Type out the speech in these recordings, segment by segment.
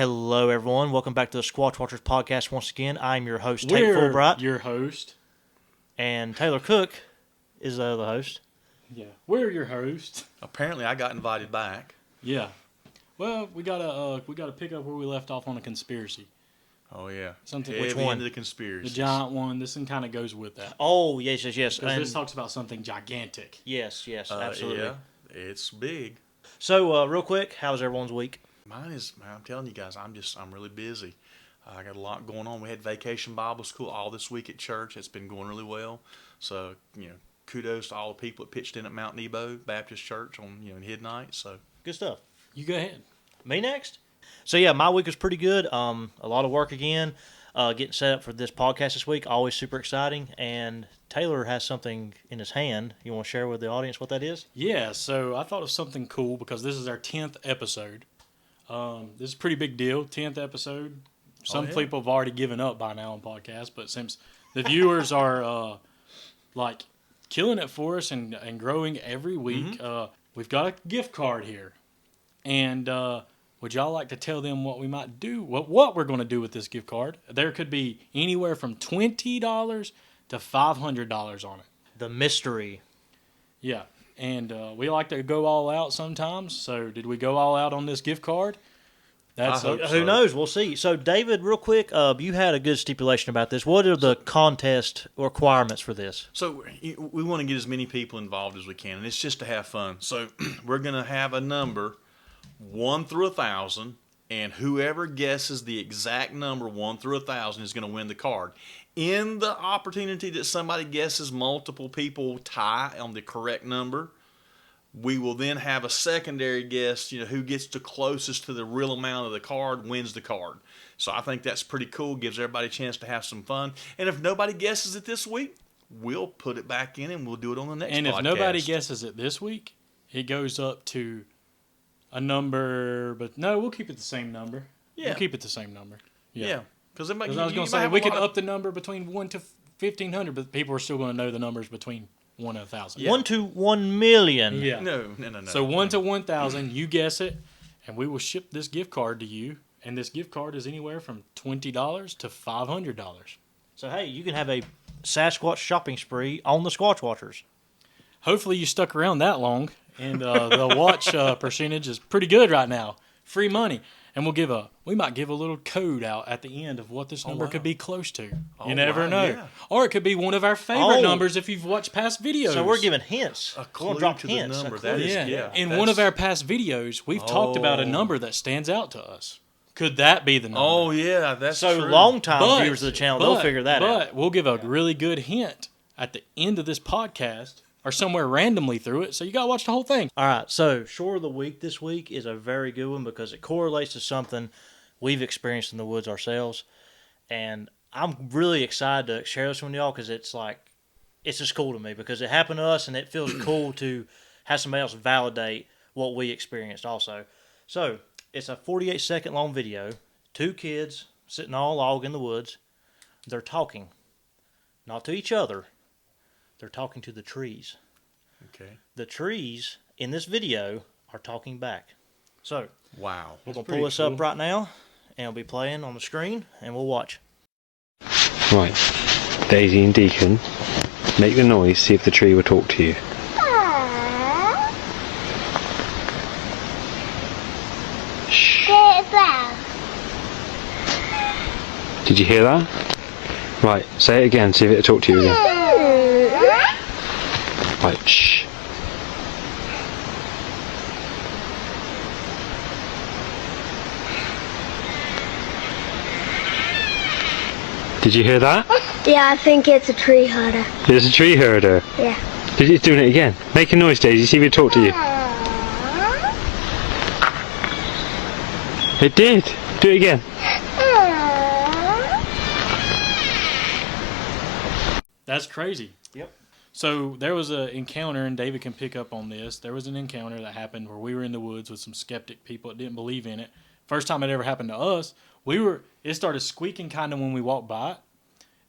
Hello, everyone. Welcome back to the Squatch Watchers podcast once again. I'm your host, Tate Fulbright. Your host. And Taylor Cook is the other host. Yeah, we're your host. Apparently, I got invited back. Yeah. Well, we gotta pick up where we left off on a conspiracy. Oh yeah, Something. Heavy Which one? into the conspiracy. The giant one. This one kind of goes with that. Oh, yes. Because this talks about something gigantic. Yes, absolutely. Yeah, it's big. So, real quick, how's everyone's week? Mine is. I'm telling you guys, I'm really busy. I got a lot going on. We had vacation Bible school all this week at church. It's been going really well. So kudos to all the people that pitched in at Mount Nebo Baptist Church on in night. So good stuff. You go ahead. Me next. So yeah, my week was pretty good. A lot of work again. Getting set up for this podcast this week. Always super exciting. And Taylor has something in his hand. You want to share with the audience what that is? Yeah. So I thought of something cool because this is our 10th episode. This is a pretty big deal. 10th episode. Some people have already given up by now on podcasts, but since the viewers are like killing it for us and growing every week, we've got a gift card here. And would y'all like to tell them what we might do, what we're going to do with this gift card? There could be anywhere from $20 to $500 on it. The mystery. Yeah. And we like to go all out sometimes. So did we go all out on this gift card? Who knows? We'll see. So, David, real quick, you had a good stipulation about this. What are the contest requirements for this? So we want to get as many people involved as we can, and it's just to have fun. So we're going to have a number 1 through 1,000, and whoever guesses the exact number 1 through 1,000 is going to win the card. In the opportunity that somebody guesses multiple people tie on the correct number, we will then have a secondary guess, who gets the closest to the real amount of the card wins the card. So I think that's pretty cool, gives everybody a chance to have some fun. And if nobody guesses it this week, we'll put it back in and we'll do it on the next podcast. And if nobody guesses it this week, it goes up to a number, but no, we'll keep it the same number. Yeah. We'll keep it the same number. Yeah. Because I was going to say, we could up the number between 1 to 1,500, but people are still going to know the numbers between 1 and 1,000. Yeah. 1 to 1 million. Yeah. No. So 1 to 1,000, you guess it, and we will ship this gift card to you. And this gift card is anywhere from $20 to $500. So, hey, you can have a Sasquatch shopping spree on the Squatch Watchers. Hopefully you stuck around that long, and the watch percentage is pretty good right now. Free money. And we might give a little code out at the end of what this number could be close to. You never know. Yeah. Or it could be one of our favorite numbers if you've watched past videos. So we're giving hints. A clue to the number. That is, In one of our past videos, we've talked about a number that stands out to us. Could that be the number? Oh, yeah, that's so true. Long-time viewers of the channel, they'll figure that out. But we'll give a really good hint at the end of this podcast or somewhere randomly through it, so you got to watch the whole thing. All right, so Shore of the Week this week is a very good one because it correlates to something we've experienced in the woods ourselves, and I'm really excited to share this with y'all because it's just cool to me because it happened to us, and it feels cool to have somebody else validate what we experienced also. So it's a 48-second long video, 2 kids sitting on a log in the woods. They're talking, not to each other. They're talking to the trees. Okay. The trees in this video are talking back. So, wow. We're going to pull this up right now, and it'll be playing on the screen, and we'll watch. Right. Daisy and Deacon, make the noise, see if the tree will talk to you. Shh. Did you hear that? Right, say it again, see if it'll talk to you again. Right, shh. Did you hear that? Yeah, I think it's a tree herder. It's a tree herder? Yeah. It's doing it again. Make a noise, Daisy, see if it'll talk to you. It did. Do it again. That's crazy. Yep. So there was an encounter, and David can pick up on this. There was an encounter that happened where we were in the woods with some skeptic people that didn't believe in it. First time it ever happened to us. It started squeaking kind of when we walked by it.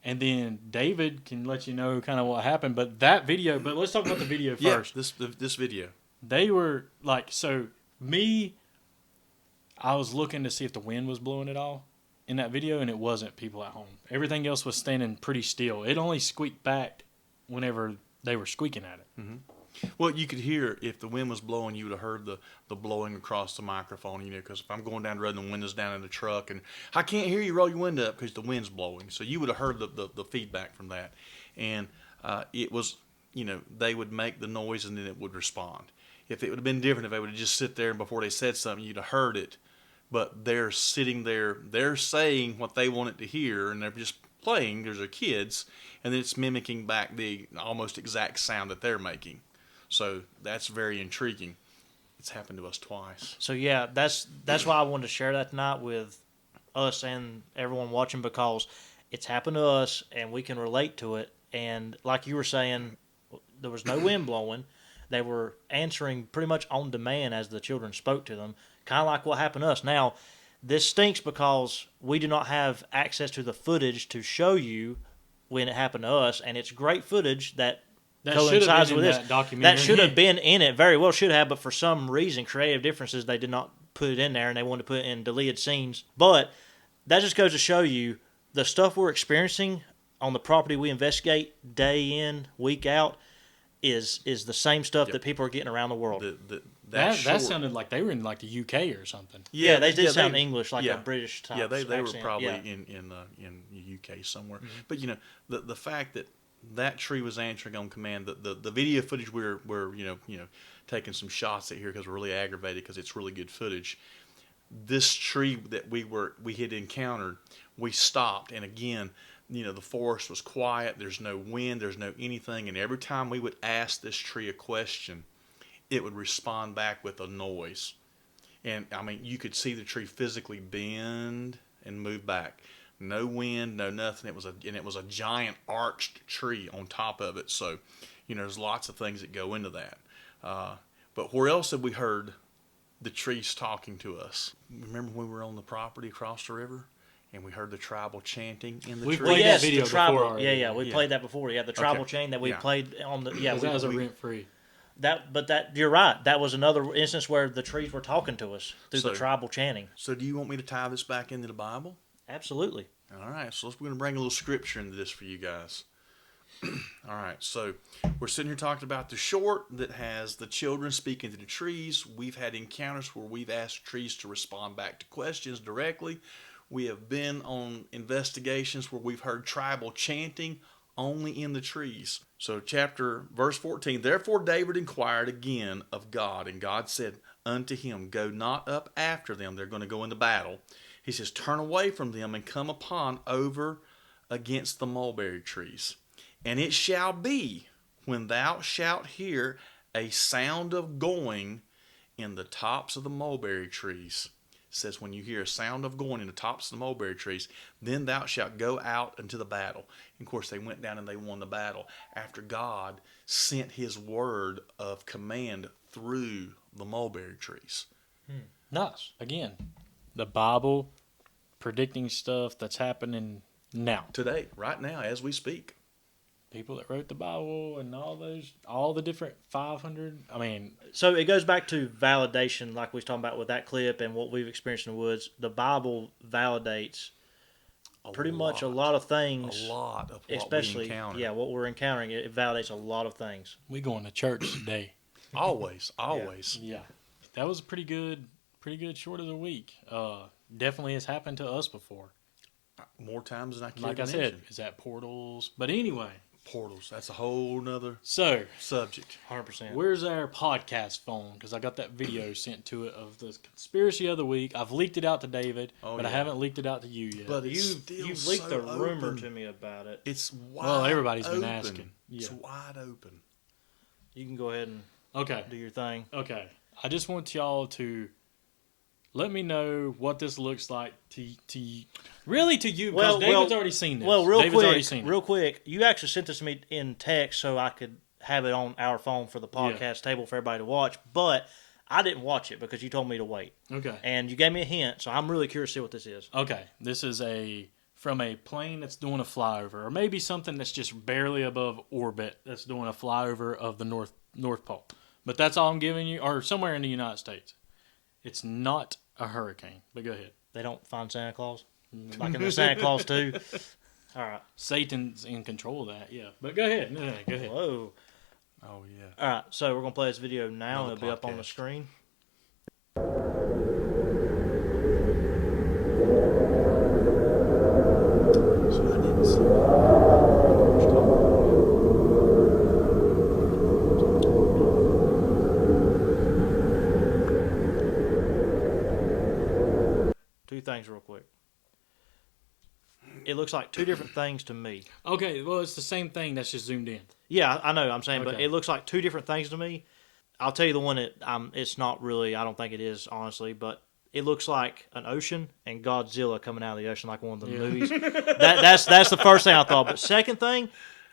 And then David can let you know kind of what happened. But let's talk about the video first. Yeah, this video. They were like, so me, I was looking to see if the wind was blowing at all in that video, and it wasn't people at home. Everything else was standing pretty still. It only squeaked back whenever they were squeaking at it. Well, you could hear if the wind was blowing, you would have heard the blowing across the microphone, because if I'm going down the road and the window's down in the truck and I can't hear you, roll your window up because the wind's blowing. So you would have heard the feedback from that. And it was, they would make the noise and then it would respond. If it would have been different, if they would have just sit there and before they said something, you'd have heard it. But they're sitting there, they're saying what they want it to hear, and they're just playing. There's their kids, and then it's mimicking back the almost exact sound that they're making. So that's very intriguing. It's happened to us twice. So yeah, that's why I wanted to share that tonight with us and everyone watching, because it's happened to us and we can relate to it. And like you were saying, there was no wind blowing. They were answering pretty much on demand as the children spoke to them, kind of like what happened to us. Now, this stinks because we do not have access to the footage to show you when it happened to us, and it's great footage that coincides with this. That should have been in it, very well should have, but for some reason, creative differences, they did not put it in there, and they wanted to put it in deleted scenes. But that just goes to show you the stuff we're experiencing on the property we investigate day in, week out, is the same stuff that people are getting around the world. That sounded like they were in like the UK or something. Yeah, they did sound English, like a British type. Yeah, they were accent. probably in the UK somewhere. Mm-hmm. But the fact that tree was answering on command. The video footage we're taking some shots at here because we're really aggravated because it's really good footage. This tree that we had encountered, we stopped, and again, the forest was quiet. There's no wind. There's no anything. And every time we would ask this tree a question, it would respond back with a noise. And I mean, you could see the tree physically bend and move back. No wind, no nothing. It was a giant arched tree on top of it. So, there's lots of things that go into that. But where else have we heard the trees talking to us? Remember when we were on the property across the river? And we heard the tribal chanting in the tree. Played that video the tribal. Before We played that before. Yeah, the tribal chain that we played on the. Yeah, that was a rent free. But you're right. That was another instance where the trees were talking to us through the tribal chanting. So, do you want me to tie this back into the Bible? Absolutely. All right. So, we're going to bring a little scripture into this for you guys. All right. So, we're sitting here talking about the short that has the children speaking to the trees. We've had encounters where we've asked trees to respond back to questions directly. We have been on investigations where we've heard tribal chanting only in the trees. So verse 14, therefore David inquired again of God, and God said unto him, go not up after them. They're going to go into battle. He says, turn away from them and come upon over against the mulberry trees. And it shall be, when thou shalt hear a sound of going in the tops of the mulberry trees. Says, when you hear a sound of going in the tops of the mulberry trees, then thou shalt go out into the battle. And of course, they went down and they won the battle after God sent his word of command through the mulberry trees. Nice. Again, the Bible predicting stuff that's happening now. Today, right now, as we speak. People that wrote the Bible and all the different 500. I mean, so it goes back to validation, like we was talking about with that clip and what we've experienced in the woods. The Bible validates pretty much a lot of things. A lot of what especially, we encounter. Yeah, what we're encountering. It validates a lot of things. we going to church today. Always. Yeah, that was a pretty good short of the week. Definitely has happened to us before. More times than I can Like I said, is that portals? But anyway. Portals. That's a whole nother subject. 100%. Where's our podcast phone? Because I got that video sent to it of the conspiracy of the week. I've leaked it out to but I haven't leaked it out to you yet. But you've leaked the rumor to me about it. It's wide Well, everybody's open. been asking. Yeah. It's wide open. You can go ahead and do your thing. Okay. I just want y'all to let me know what this looks like to you. Really to you, because David's already seen this. Well, David's real quick, you actually sent this to me in text so I could have it on our phone for the podcast table for everybody to watch, but I didn't watch it because you told me to wait. Okay. And you gave me a hint, so I'm really curious to see what this is. Okay. This is from a plane that's doing a flyover, or maybe something that's just barely above orbit that's doing a flyover of the North Pole. But that's all I'm giving you, or somewhere in the United States. It's not a hurricane. But go ahead. They don't find Santa Claus? Like in the Santa Claus 2? All right. Satan's in control of that, yeah. But go ahead. No, go ahead. Whoa. Oh yeah. All right, so we're going to play this video now. Another It'll be up on the podcast. screen. So I didn't see that. Two things real quick. It looks like two different things to me. Okay, well, it's the same thing that's just zoomed in. Yeah, I know. I'm saying, but Okay. it looks like two different things to me. I'll tell you the one that it's not really. I don't think it is, honestly. But it looks like an ocean and Godzilla coming out of the ocean, like one of the movies. That's the first thing I thought. But second thing,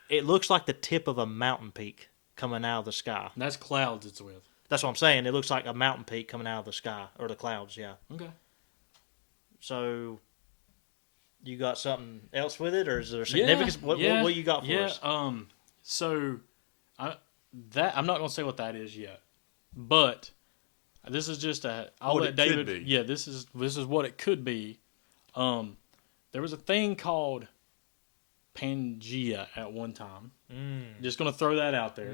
it looks like the tip of a mountain peak coming out of the sky. That's clouds it's with. That's what I'm saying. It looks like a mountain peak coming out of the sky or the clouds. Yeah. Okay. So, you got something else with it, or is there significance? What you got for us? So, I'm not gonna say what that is yet, but this is just I'll What let it David. could be. Yeah, this is what it could be. There was a thing called Pangea at one time. Just gonna throw that out there.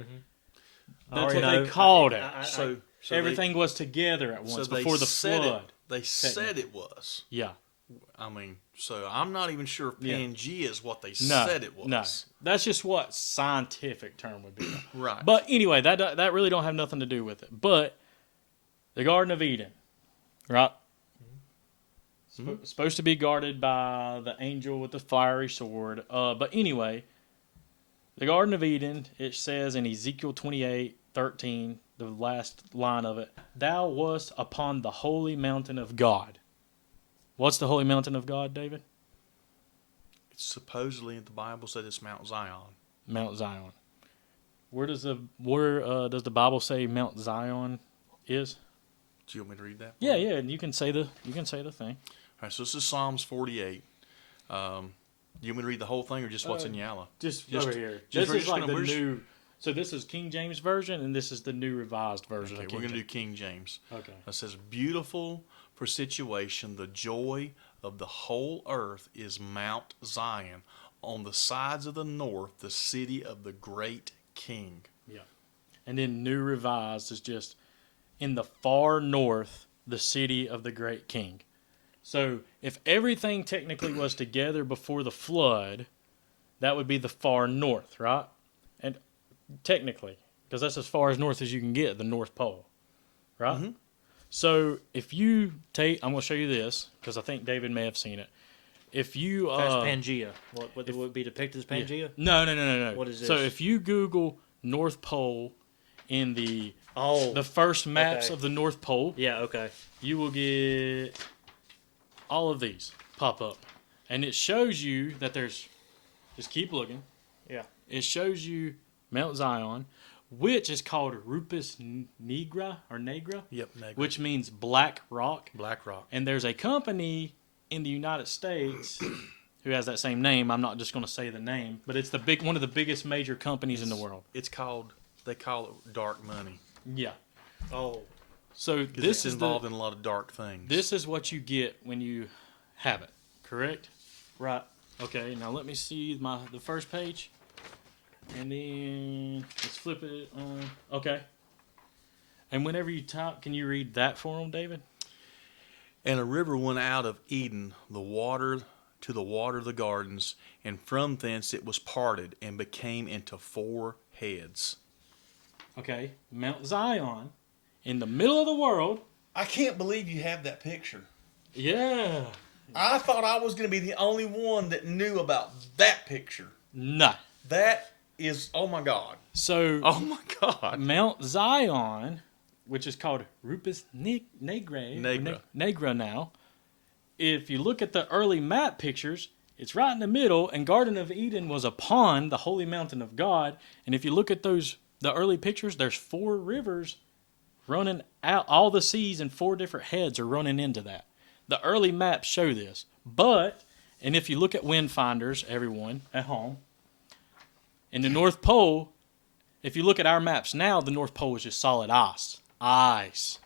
I That's already what know. they called it. So Everything was together at once they before the said flood. They said it was. Yeah. I mean, so I'm not even sure if Yeah. Pangea is what they No, said it was. no, that's just what scientific term would be. Right. But anyway, that really don't have nothing to do with it. But the Garden of Eden, right? Supposed to be guarded by the angel with the fiery sword. But anyway, the Garden of Eden, it says in Ezekiel 28:13, the last line of it, "Thou wast upon the holy mountain of God." What's the holy mountain of God, David? It's supposedly the Bible said it's Mount Zion. Mount Zion. Where does the Bible say Mount Zion is? Do you want me to read that? Yeah, yeah, and you can say the thing. All right, so this is Psalms 48. You want me to read the whole thing or just what's in yellow? Just Just- over here. just- This we're is just like gonna- the we're just- new. So this is King James version, and this is the new revised version. Okay, of we're King going to do James. King James. Okay. It says, "Beautiful for situation, the joy of the whole earth is Mount Zion, on the sides of the north, the city of the great King." Yeah. And then new revised is just in the far north, the city of the great King. So if everything technically was together before the flood, that would be the far north, right? And technically, because that's as far as north as you can get, the North Pole, right? Mm-hmm. So if you take, I'm going to show you this because I think David may have seen it. If you That's Pangea. What would be depicted as Pangea? No. What is So this? if you Google North Pole in the Oh, first maps okay. of the North Pole, yeah, okay. you will get all of these pop up. And it shows you that there's, just keep looking. Yeah. It shows you Mount Zion, which is called Rupus Negra or Negra, Yep, Negro. which means black rock. Black Rock. And there's a company in the United States who has that same name. I'm not just going to say the name, but it's one of the biggest major companies in the world. They call it dark money. Yeah. Oh, So Because this it's is involved in a lot of dark things. this is what you get when you have it. Correct? right. Okay, now let me see the first page. And then let's flip it on. Okay. And whenever you type, can you read that for them, David? "And a river went out of Eden, the water to the water of the gardens, and from thence it was parted and became into 4 heads." Okay. Mount Zion in the middle of the world. I can't believe you have that picture. Yeah. I thought I was going to be the only one that knew about that picture. No. That is, oh my God. So Oh my God. Mount Zion, which is called Rupus Negra now, if you look at the early map pictures, it's right in the middle, and Garden of Eden was upon the holy mountain of God. And if you look at the early pictures, there's 4 rivers running out. All the seas and 4 different heads are running into that. The early maps show this. And if you look at wind finders, everyone at home, in the North Pole, if you look at our maps now, the North Pole is just solid ice. Ice.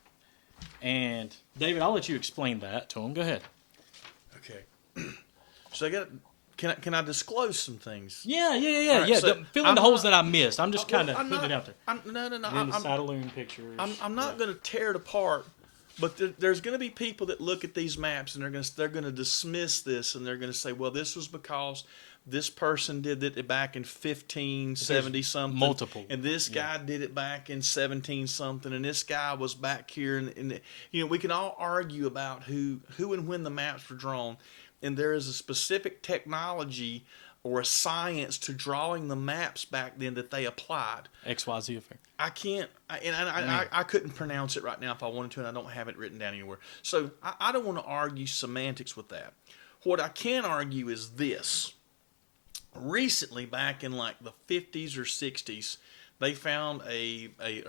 And David, I'll let you explain that to him. Go ahead. Okay. So I got. Can I disclose some things? Yeah. All right, so Fill in the holes that I missed. I'm just kind of I'm putting not- it out there. No. Then the Saddaloon pictures. I'm not going to tear it apart, but there's going to be people that look at these maps and they're going to dismiss this, and they're going to say, well, this was because this person did it back in 1570 something, multiple. and this guy did it back in 17 something, and this guy was back here, and we can all argue about who and when the maps were drawn, and there is a specific technology or a science to drawing the maps back then that they applied. XYZ effect. I can't, I couldn't pronounce it right now if I wanted to, and I don't have it written down anywhere. So I don't want to argue semantics with that. What I can argue is this. Recently, back in like the 50s or 60s, they found or I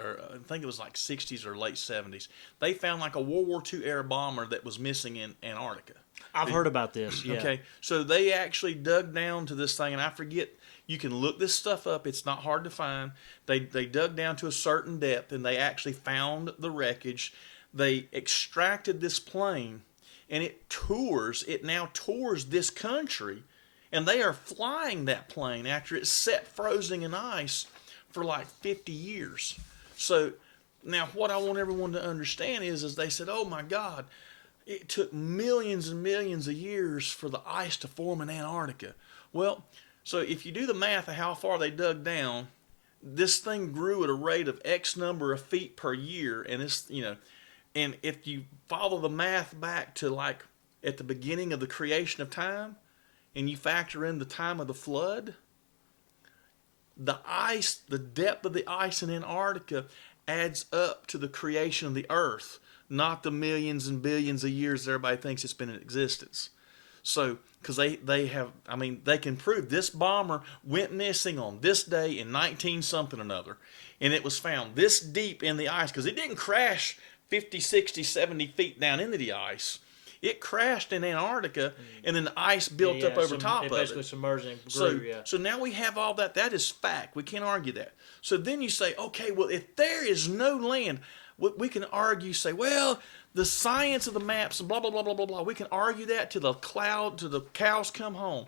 think it was like 60s or late 70s, they found like a World War II era bomber that was missing in Antarctica. I've heard about this. Yeah. Okay, so they actually dug down to this thing, and I forget. You can look this stuff up. It's not hard to find. They dug down to a certain depth, and they actually found the wreckage. They extracted this plane, and it now tours this country, and they are flying that plane after it's set frozen in ice for like 50 years. So now what I want everyone to understand is they said, oh my God, it took millions and millions of years for the ice to form in Antarctica. Well, so if you do the math of how far they dug down, this thing grew at a rate of X number of feet per year, and and if you follow the math back to like at the beginning of the creation of time, and you factor in the time of the flood, the depth of the ice in Antarctica adds up to the creation of the Earth, not the millions and billions of years everybody thinks it's been in existence. So, because they can prove this bomber went missing on this day in 19 something another, and it was found this deep in the ice, because it didn't crash 50, 60, 70 feet down into the ice. It crashed in Antarctica, and then the ice built up over top of it. Basically submerged and grew, So now we have all that. That is fact. We can't argue that. So then you say, okay, well, if there is no land, we can argue, say, well, the science of the maps and blah, blah, blah, blah, blah, blah. We can argue that till the cows come home.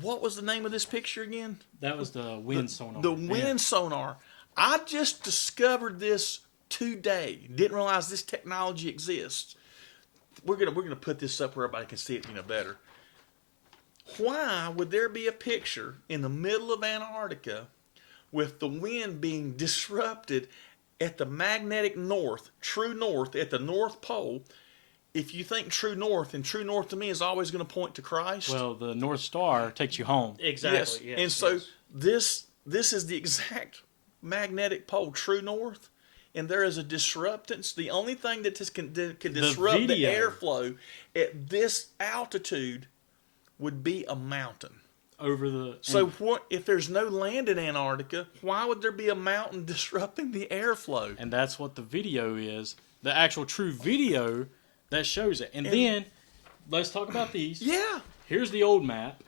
What was the name of this picture again? That was the wind sonar. The wind sonar. I just discovered this today. Didn't realize this technology exists. We're gonna put this up where everybody can see it better. Why would there be a picture in the middle of Antarctica with the wind being disrupted at the magnetic north, true north, at the North Pole? If you think true north, and true north to me is always going to point to Christ. Well, the North Star takes you home. Exactly. Yes. And so this is the exact magnetic pole, true north, and there is a disruptance. The only thing that can disrupt the airflow at this altitude would be a mountain. So what if there's no land in Antarctica? Why would there be a mountain disrupting the airflow? And that's what the video is. The actual true video that shows it. And then let's talk about these. Yeah. Here's the old map,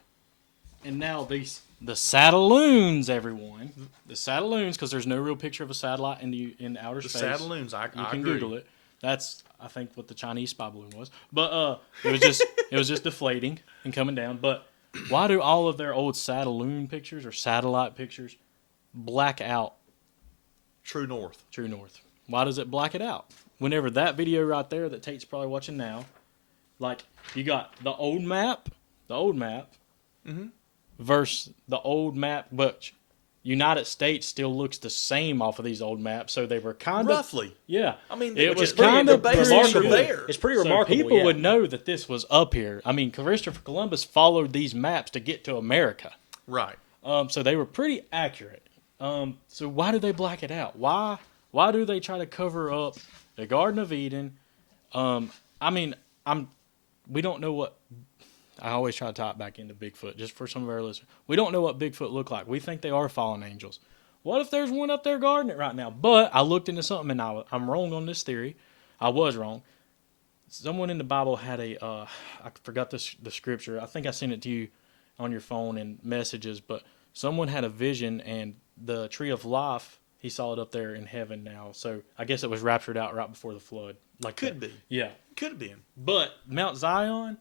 and now the Saddaloons, everyone. The Saddaloons, because there's no real picture of a satellite in outer space. The Saddaloons, I can agree. Google it. That's, I think, what the Chinese spy balloon was. But it was just deflating and coming down. But why do all of their old Saddaloon pictures or satellite pictures black out True north? True north. Why does it black it out? Whenever that video right there that Tate's probably watching now, like you got the old map, versus the old map, but United States still looks the same off of these old maps, so they were kind of roughly. Yeah, I mean, it which was is pretty- kind the of basics are remarkable. there. It's pretty So remarkable. people yeah. would know that this was up here. I mean, Christopher Columbus followed these maps to get to America. Right. So they were pretty accurate. So why do they black it out? Why do they try to cover up the Garden of Eden? We don't know what. I always try to tie it back into Bigfoot, just for some of our listeners. We don't know what Bigfoot look like. We think they are fallen angels. What if there's one up there guarding it right now? But I looked into something, and I'm wrong on this theory. I was wrong. Someone in the Bible had I forgot the scripture. I think I sent it to you on your phone and messages, but someone had a vision, and the tree of life he saw it up there in heaven now. So I guess it was raptured out right before the flood. Like Could that. be. Yeah. Could have been. But Mount Zion,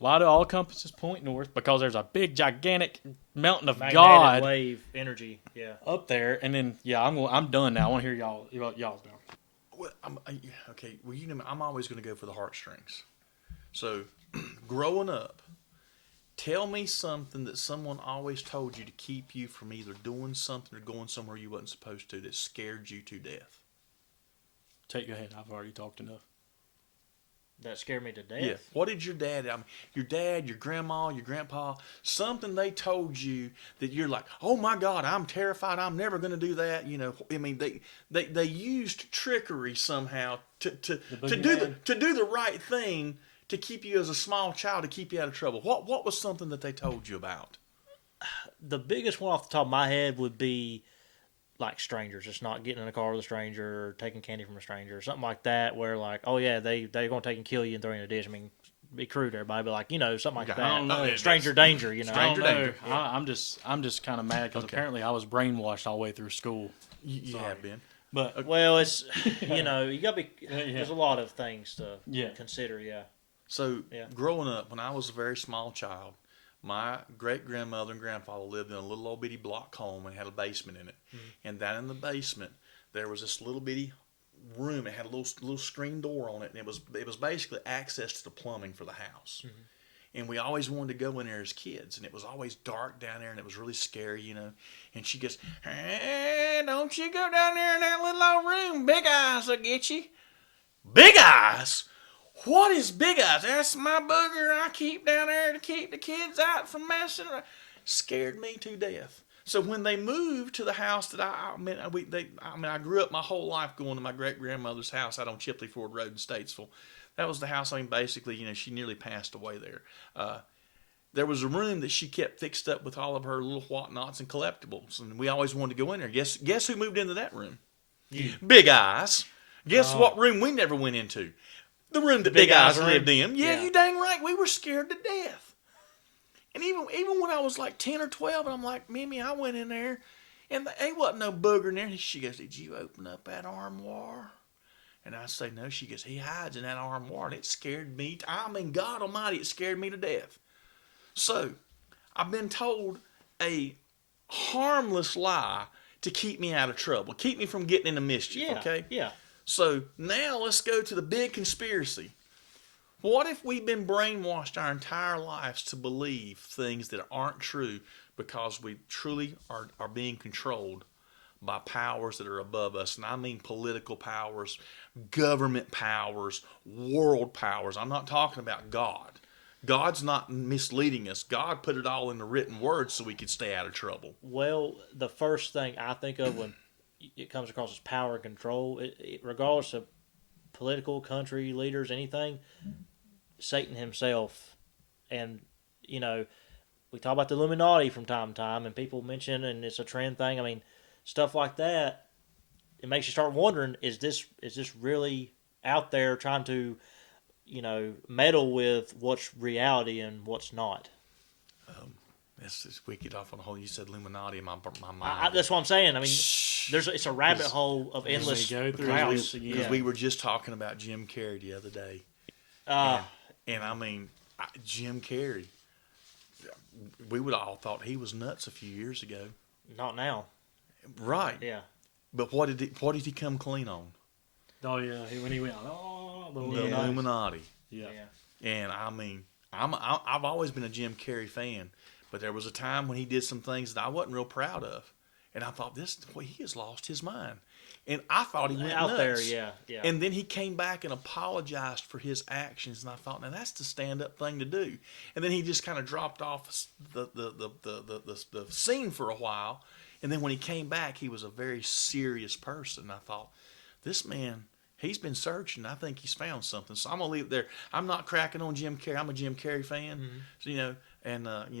a lot of all compasses point north because there's a big, gigantic mountain of Magnetic God wave energy. Yeah. up there. And then, I'm done now. I want to hear y'all's now. Well, okay. Well, you know, I'm always going to go for the heartstrings. So, growing up, tell me something that someone always told you to keep you from either doing something or going somewhere you wasn't supposed to that scared you to death. Take your head. I've already talked enough. That scared me to death. Yeah. What did your dad, your grandma, your grandpa, something they told you that you're like, oh my God, I'm terrified. I'm never going to do that. You know, I mean, they used trickery somehow to do the right thing to keep you as a small child, to keep you out of trouble. What was something that they told you about? The biggest one off the top of my head would be like strangers, just not getting in a car with a stranger or taking candy from a stranger or something like that, where like, oh yeah, they're going to take and kill you and throw you in a ditch. I mean, be crude to everybody, but like, you know, something like I that. don't know. Stranger danger, you know. Stranger danger. I'm just kind of mad because apparently I was brainwashed all the way through school. You have been. But Well, it's, you know, you got to be, there's a lot of things to consider, yeah. So, Yeah. growing up, when I was a very small child, my great-grandmother and grandfather lived in a little old bitty block home and had a basement in it. Mm-hmm. And down in the basement, there was this little bitty room. It had a little screen door on it, and it was basically access to the plumbing for the house. Mm-hmm. And we always wanted to go in there as kids, and it was always dark down there, and it was really scary, you know. And she goes, hey, don't you go down there in that little old room. Big Eyes will get you. Big Eyes? What is Big Eyes? That's my booger I keep down there to keep the kids out from messing around. Scared me to death. So when they moved to the house that I grew up my whole life going to my great grandmother's house out on Chipley Ford Road in Statesville. That was the house. I mean, basically, you know, she nearly passed away there. There was a room that she kept fixed up with all of her little whatnots and collectibles, and we always wanted to go in there. Guess who moved into that room? Big Eyes. Guess what room we never went into? The room that Big Eyes lived in. Yeah, you dang right. We were scared to death. And even when I was like 10 or 12, and I'm like, Mimi, I went in there, and there wasn't no booger in there. She goes, did you open up that armoire? And I say, no. She goes, he hides in that armoire, and it scared me. I mean, God Almighty, it scared me to death. So, I've been told a harmless lie to keep me out of trouble, keep me from getting into mischief, okay? Yeah. So now let's go to the big conspiracy. What if we've been brainwashed our entire lives to believe things that aren't true because we truly are being controlled by powers that are above us? And I mean political powers, government powers, world powers. I'm not talking about God. God's not misleading us. God put it all in the written word so we could stay out of trouble. Well, the first thing I think of when it comes across as power and control, regardless of political, country leaders, anything, Satan himself. And, you know, we talk about the Illuminati from time to time, and people mention, and it's a trend thing. I mean, stuff like that, it makes you start wondering, is this really out there trying to, you know, meddle with what's reality and what's not? We get off on a whole. You said Illuminati in my mind. That's what I'm saying. I mean, it's a rabbit hole of endless because we were just talking about Jim Carrey the other day, and I mean, Jim Carrey. We would all thought he was nuts a few years ago. Not now, right? Yeah. But what did he come clean on? Oh yeah, when he went, the Illuminati. Yeah. And I mean, I've always been a Jim Carrey fan. But there was a time when he did some things that I wasn't real proud of. And I thought, he has lost his mind. And I thought he went out nuts. there, yeah. And then he came back and apologized for his actions. And I thought, now that's the stand-up thing to do. And then he just kind of dropped off the scene for a while. And then when he came back, he was a very serious person. I thought, this man, he's been searching. I think he's found something. So I'm going to leave it there. I'm not cracking on Jim Carrey. I'm a Jim Carrey fan. Mm-hmm. So, you know. And, I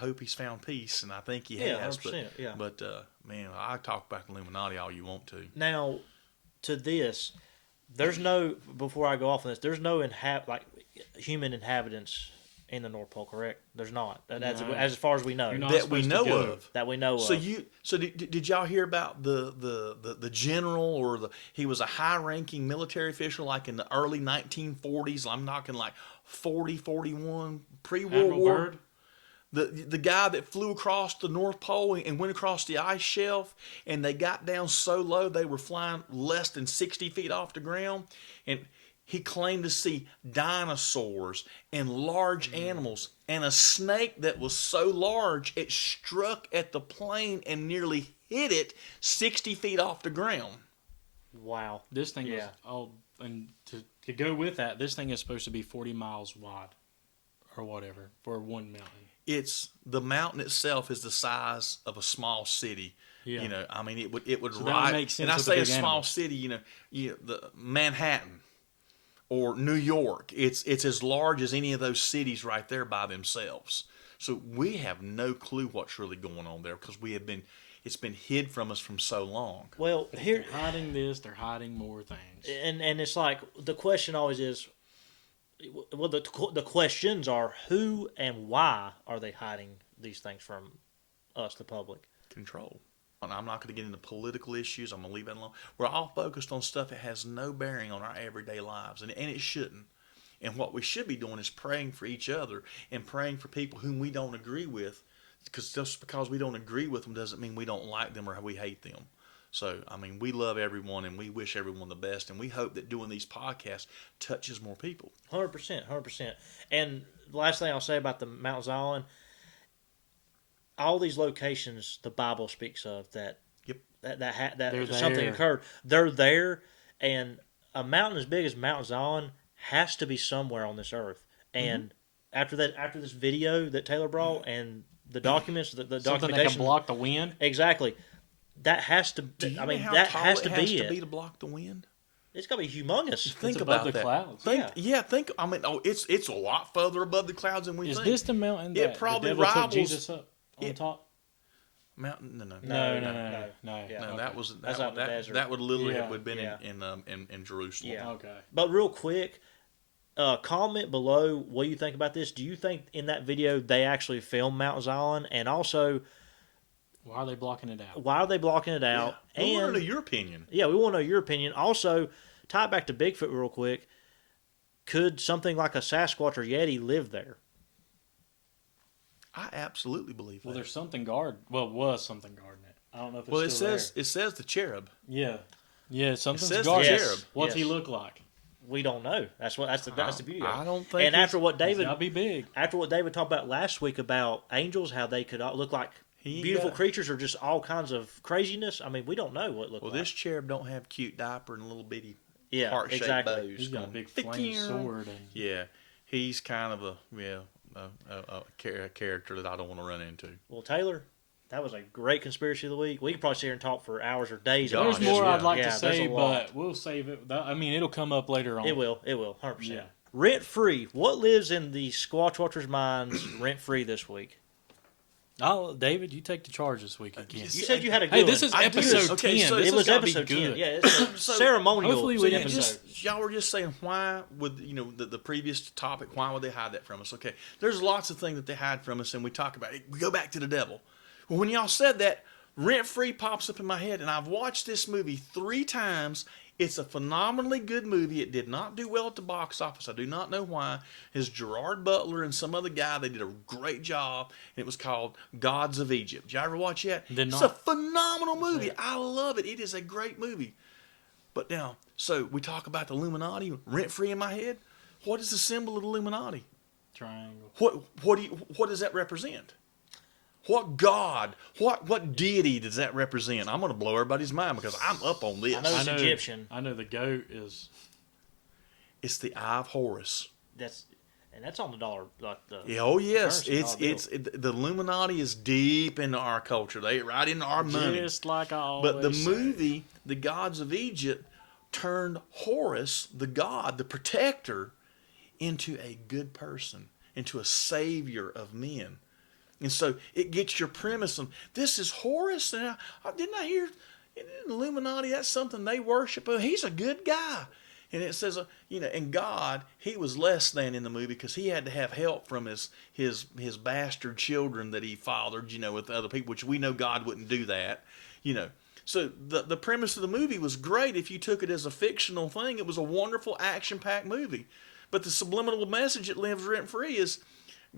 hope he's found peace, and I think he has. 100%, But, man, I talk about Illuminati all you want to. Now, to this, before I go off on this, there's no human inhabitants in the North Pole, correct? There's not. No. As far as we know. You're not That we supposed to know go. of. That we know So of. did y'all hear about the general or he was a high ranking military official like in the early 1940s? I'm talking like 40, 41 pre-World Admiral War. Byrd? The guy that flew across the North Pole and went across the ice shelf, and they got down so low they were flying less than 60 feet off the ground, and he claimed to see dinosaurs and large animals and a snake that was so large it struck at the plane and nearly hit it 60 feet off the ground. Wow. This thing is Yeah. and to go with that, this thing is supposed to be 40 miles wide or whatever for one mountain. The mountain itself is the size of a small city. Yeah. You know, I mean, it would So that would make sense And I with say the a big small animals. city, the Manhattan or New York. It's as large as any of those cities right there by themselves. So we have no clue what's really going on there because it's been hid from us from so long. Well, If here they're hiding this, they're hiding more things. and it's like the question always is, well, the questions are who and why are they hiding these things from us, the public? Control. And I'm not going to get into political issues. I'm going to leave that alone. We're all focused on stuff that has no bearing on our everyday lives, and it shouldn't. And what we should be doing is praying for each other and praying for people whom we don't agree with, because just because we don't agree with them doesn't mean we don't like them or we hate them. So, I mean, we love everyone and we wish everyone the best, and we hope that doing these podcasts touches more people. 100%, 100%. And the last thing I'll say about the Mount Zion, all these locations the Bible speaks of that that They're something there. occurred. They're there, and a mountain as big as Mount Zion has to be somewhere on this earth. And after this video that Taylor brought and the documents, the Something that documentation, can block the wind. exactly. That has to. Do you I mean, know how that tall has it to has be to it. be to block the wind? It's gonna be humongous. Think It's about above the that. clouds. Think. I mean, it's a lot further above the clouds than we Is think. this the mountain It that probably the devil took rivals- Jesus up on it- top? Mountain? No. No. Yeah. No, Okay. that was That's out in the desert. That would literally Yeah. have been Yeah. in Jerusalem. Yeah. Okay. But real quick, comment below what you think about this. Do you think in that video they actually filmed Mount Zion? And also, Why are they blocking it out? why are they blocking it out? We want And to know your opinion. yeah, we want to know your opinion. Also, tie it back to Bigfoot real quick. Could something like a Sasquatch or Yeti live there? I absolutely believe Well, that. there's something guard. Well, was something guarding it. I don't know if it's Well, it still says the cherub. there. Yeah, something's says the guarding. cherub. What's he Yes. look like? We don't know. That's the beauty of it. I don't think. And after what He's David gotta be big. talked about last week about angels, how they could all look like He ain't beautiful got- creatures or just all kinds of craziness. I mean, we don't know what it looked well, like. this cherub don't have cute diaper and little bitty Yeah, heart-shaped exactly. bows. He's got a going, big flaming sword. And Yeah, he's kind of a character that I don't want to run into. Well, Taylor, that was a great conspiracy of the week. We could probably sit here and talk for hours or days. Gosh, on there's this. more yeah. I'd like Yeah, to there's say, a lot. but we'll save it. I mean, it'll come up later on. It will, 100%. Yeah. Rent free. What lives in the Squatch Watchers' minds rent free this week? Oh, David, you take the charge this week again. You said you had a good Hey, this one. is I do episode this. Okay, 10. so this It was has gotta be episode 10. good. Yeah, it's a So, ceremonial hopefully we didn't episode. Y'all were just saying why would the previous topic, why would they hide that from us? Okay, there's lots of things that they hide from us, and we talk about it. We go back to the devil. Well, when y'all said that, Rent Free pops up in my head, and I've watched this movie 3 times. It's a phenomenally good movie. It did not do well at the box office. I do not know why. It's Gerard Butler and some other guy. They did a great job, and it was called Gods of Egypt. Did you ever watch that? Did It's not. a phenomenal movie. I love it. It is a great movie. But now, so we talk about the Illuminati, Rent Free in my head. What is the symbol of the Illuminati? Triangle. What does that represent? What god, what deity does that represent? I'm going to blow everybody's mind because I'm up on this. I know it's Egyptian. I know the goat is. It's the Eye of Horus. That's on the dollar. Like the Yeah, oh yes, currency, the Illuminati is deep into our culture. They right into our money. Just like I always But the say. movie, The Gods of Egypt, turned Horus, the god, the protector, into a good person, into a savior of men. And so it gets your premise on this is Horus, and didn't I hear in the Illuminati that's something they worship? He's a good guy. And it says, and God, he was less than in the movie because he had to have help from his bastard children that he fathered, with other people, which we know God wouldn't do that, So the premise of the movie was great if you took it as a fictional thing. It was a wonderful action-packed movie. But the subliminal message that lives rent-free is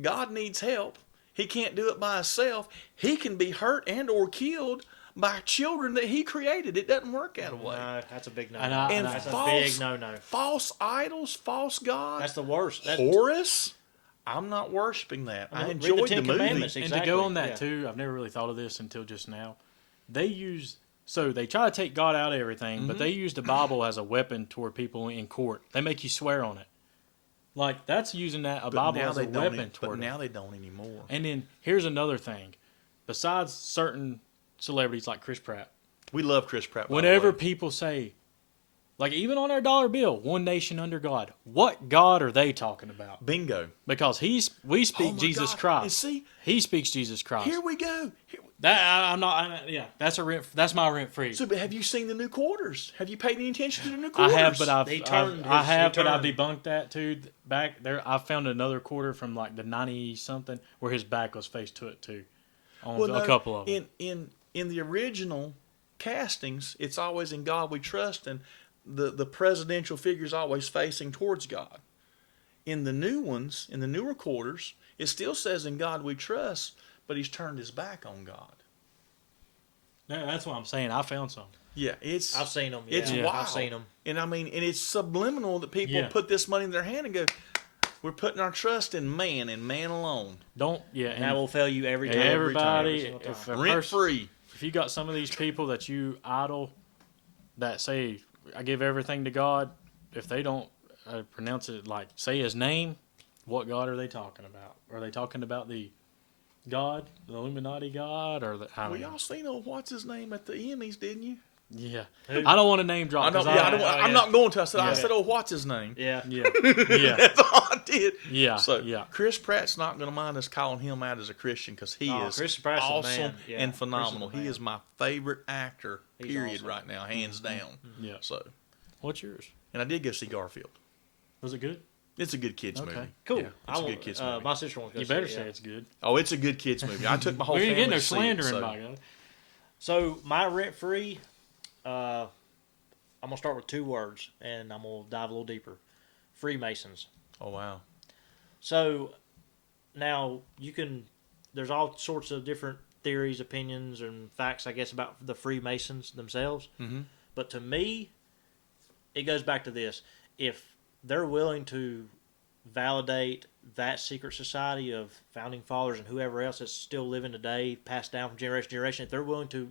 God needs help. He can't do it by himself. He can be hurt and or killed by children that he created. It doesn't work that way. No, that's a big no. And That's a big no. False idols, false gods. That's the worst. Horus. I'm not worshiping that. I Read enjoyed the Ten movie. Commandments, And exactly. to go on that too, I've never really thought of this until just now. They try to take God out of everything, but they use the Bible as a weapon toward people in court. They make you swear on it. Like, that's using a Bible as a weapon toward But now they don't anymore. And then here's another thing. Besides certain celebrities like Chris Pratt, We love Chris Pratt. by the whenever way. people say, like even on our dollar bill, one nation under God, what God are they talking about? Bingo. Because we Oh speak my Jesus God. Christ. And see, He speaks Jesus Christ. here we go. That's my rent free. So, but have you seen the new quarters? Have you paid any attention to the new I quarters? have, but I've They I've turned. debunked that too. Back there, I found another quarter from like the 90 something where his back was faced to it too. On a couple of them. In the original castings, it's always in God we trust, and the presidential figure's always facing towards God. In the new ones, in the newer quarters, it still says in God we trust, but he's turned his back on God. That's what I'm saying. I found some. Yeah, I've seen them. It's Yeah, wild. I've seen them. And I mean, and it's subliminal that people put this money in their hand and go, "We're putting our trust in man and man alone, And that will fail you every time. everybody, Every single time. if a rent person- free." if you got some of these people that you idol that say, I give everything to God, if they don't pronounce it like, say his name, what God are they talking about? Are they talking about the God, the Illuminati God, or Well, y'all seen what's his name at the Emmys, didn't you? Yeah. Who? I don't want to name drop. I know. 'cause Yeah, I'm not going to. I Yeah. said, "Oh, what's his name?" Yeah. Yeah. Yeah. That's all I did. Yeah. So yeah. Chris Pratt's not going to mind us calling him out as a Christian because he is Chris Pratt's the awesome man. Yeah, and Chris is phenomenal. the He man. is my favorite actor. He's Period. awesome. Right now, hands down. Yeah. So, What's yours? and I did go see Garfield. Was it good? It's a good kids Okay. movie. Cool. Yeah, it's a good kids movie. My sister wants to go You see better it, say yeah. it's good. Oh, it's a good kids movie. I took my whole We ain't family getting no to see it, slandering, so- by God. So my rent free, I'm gonna start with two words, and I'm gonna dive a little deeper. Freemasons. Oh wow. So now there's all sorts of different theories, opinions, and facts, I guess, about the Freemasons themselves. Mm-hmm. But to me, it goes back to this: if they're willing to validate that secret society of founding fathers and whoever else that's still living today, passed down from generation to generation, if they're willing to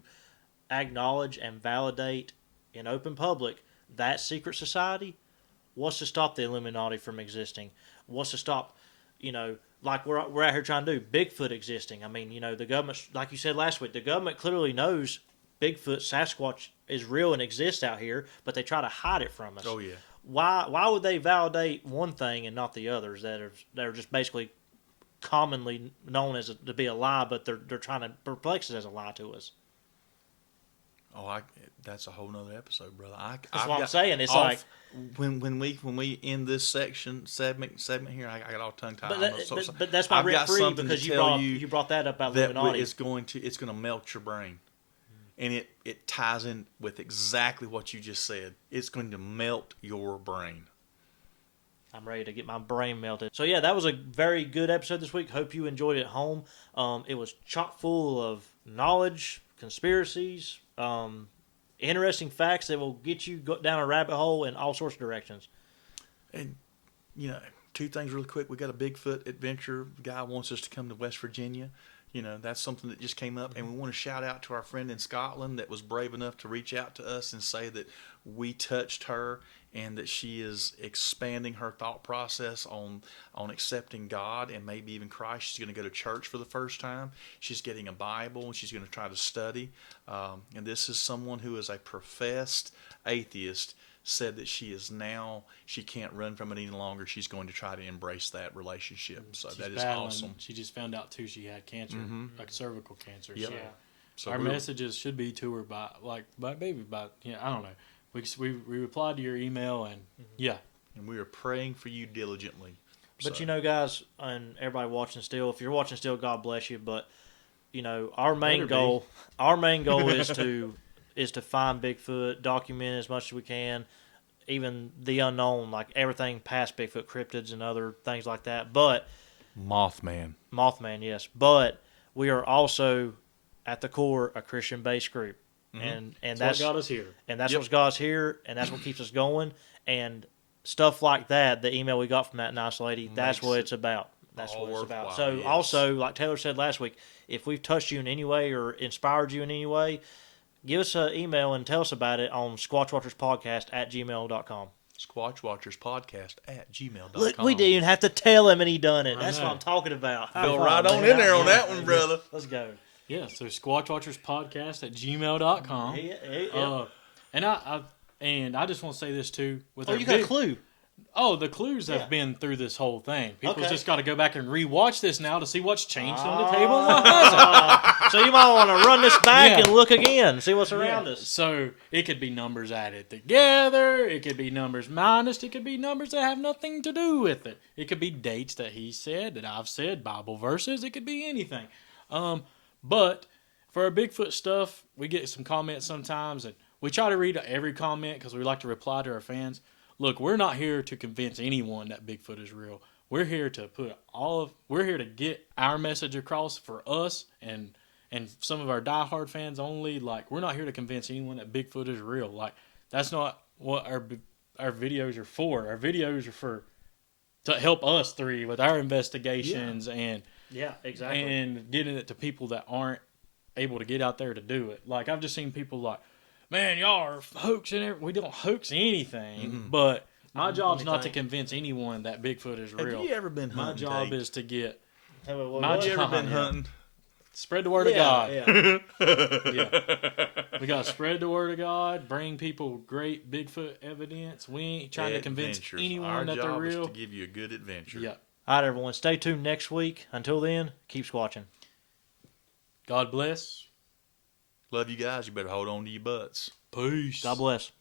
acknowledge and validate in open public that secret society, what's to stop the Illuminati from existing? What's to stop, like we're out here trying to do, Bigfoot existing? I mean, the government, like you said last week, the government clearly knows Bigfoot, Sasquatch is real and exists out here, but they try to hide it from us. Oh yeah. Why would they validate one thing and not the others that are just basically commonly known as to be a lie, but they're trying to perplex it as a lie to us? Oh, that's a whole nother episode, brother. That's what I'm saying. It's like when we end this segment here, I got all tongue tied. but that's my I've rent got free something because to tell you you brought that up about that Illuminati. it's going to melt your brain, and it ties in with exactly what you just said. It's going to melt your brain. I'm ready to get my brain melted. So yeah, that was a very good episode this week. Hope you enjoyed it at home. It was chock full of knowledge, conspiracies, interesting facts that will get you down a rabbit hole in all sorts of directions. And two things really quick. We got a Bigfoot adventure guy wants us to come to West Virginia. That's something that just came up, and we want to shout out to our friend in Scotland that was brave enough to reach out to us and say that we touched her and that she is expanding her thought process on accepting God and maybe even Christ. She's going to go to church for the first time. She's getting a Bible, and she's going to try to study. And this is someone who is a professed atheist, said that she can't run from it any longer. She's going to try to embrace that relationship. So that is awesome. She just found out too she had cancer, like cervical cancer. Yep. So So our we're- messages should be to her by I don't know. we replied to your email, and yeah. And we are praying for you diligently. But So, guys, and everybody watching still, if you're watching still, God bless you. But our main Better be. goal is to find Bigfoot, document as much as we can, even the unknown, like everything past Bigfoot, cryptids and other things like that. But Mothman. Yes. But we are also at the core a Christian-based group, and That's what got us here. and that's what's got us here, and that's what keeps us going, and stuff like that. The email we got from that nice lady, that's Makes what it it's about. That's all what it's about. worthwhile, So yes. also, like Taylor said last week, if we've touched you in any way or inspired you in any way, give us an email and tell us about it on squatchwatcherspodcast@gmail.com. SquatchWatchersPodcast@gmail.com. Look, we didn't even have to tell him, and he done it. I That's know. what I'm talking about. High Fell five, right on man. in there on that one, brother. Let's go. Yeah, so squatchwatcherspodcast@gmail.com. Yeah. And I just want to say this too. With Oh, our you got a big- clue. Oh, the clues Yeah. have been through this whole thing. People Okay. just got to go back and rewatch this now to see what's changed on the table and what hasn't. So you might want to run this back Yeah. and look again, see what's around us. So it could be numbers added together. It could be numbers minus. It could be numbers that have nothing to do with it. It could be dates that he said, that I've said, Bible verses. It could be anything. But for our Bigfoot stuff, we get some comments sometimes, and we try to read every comment because we like to reply to our fans. Look, we're not here to convince anyone that Bigfoot is real. We're here to we're here to get our message across for us and some of our diehard fans only. Like, we're not here to convince anyone that Bigfoot is real. Like, that's not what our videos are for. Our videos are to help us three with our investigations and Yeah, exactly. and getting it to people that aren't able to get out there to do it. Like, I've just seen people like, man, y'all are hoaxing it. We don't hoax anything. But my job's not to convince anyone that Bigfoot is Have real. you ever been My hunting? job Tate? is to get Hey, what- My what- You ever been Yeah. hunting? spread the word of God. Yeah. We got to spread the word of God, bring people great Bigfoot evidence. We ain't trying to convince Adventures. anyone Our that they're job is real. to give you a good adventure. Yeah. All right, everyone. Stay tuned next week. Until then, keep squatching. God bless. Love you guys. You better hold on to your butts. Peace. God bless.